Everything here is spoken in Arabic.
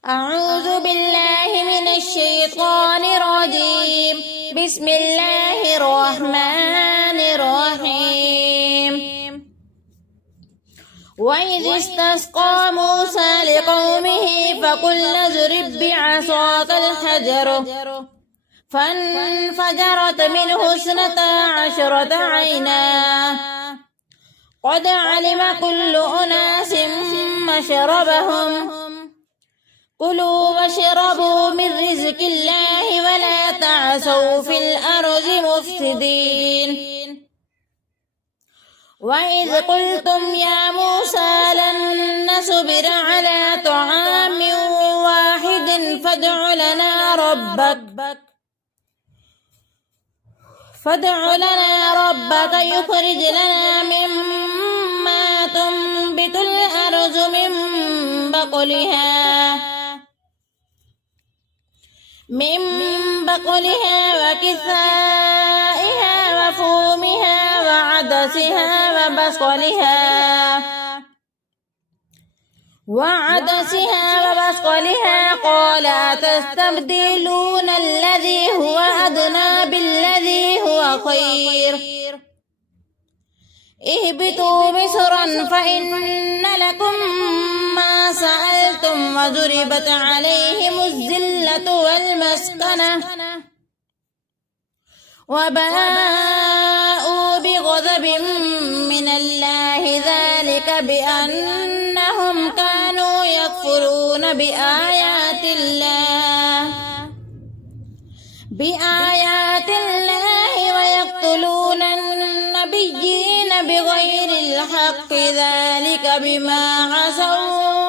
أعوذ بالله من الشيطان الرجيم. بسم الله الرحمن الرحيم. وإذ استسقى موسى لقومه فقل اضرب بعصاك الحجر فانفجرت منه 12 عينا قد علم كل أناس مشربهم كلوا واشربوا من رزق الله ولا تعثوا في الأرض مفسدين. وإذ قلتم يا موسى لن نصبر على طعام واحد فادع لنا ربك يخرج لنا مما تنبت الأرض من بقلها وكثائها وفومها وعدسها قال أتستبدلون الذي هو أدنى بالذي هو خير اهبطوا مصرا فإن لكم ما سألتم وضربت عليهم الذلة والمسكنة وباءوا بغضب من الله ذلك بأنهم كانوا يكفرون بآيات الله ويقتلون النبيين بغير الحق ذلك بما عصوا